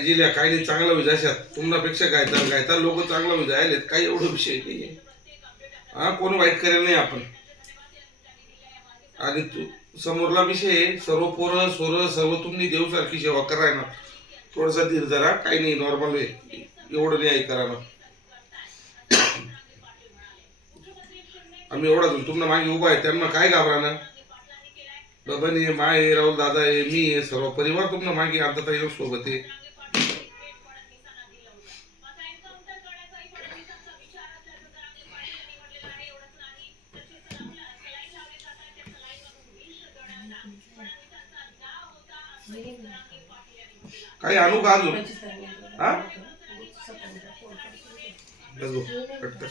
जिल्या काही नाही चांगला विजा अशात तुम्हापेक्षा गायता गायता लोक चांगला विजायलेत काही एवढं विषय नाही आहे. हा कोण वाईट करेल नाही आपण. आणि तू समोरला विषय आहे, सर्व पोरं सोरं सर्व तुम्ही देवसारखी सेवा कराय ना. थोडासा धीर जरा काही नाही नॉर्मल आहे. एवढं नाही आहे करा ना आम्ही एवढा तुम्हाला मागे उभा आहे त्यांना काय घाबरानं बबन आहे माय आहे राहुल दादा आहे मी आहे सर्व परिवार तुम्हाला मागे आता ताई सोबत आहे. काही आणू का अजून? हा.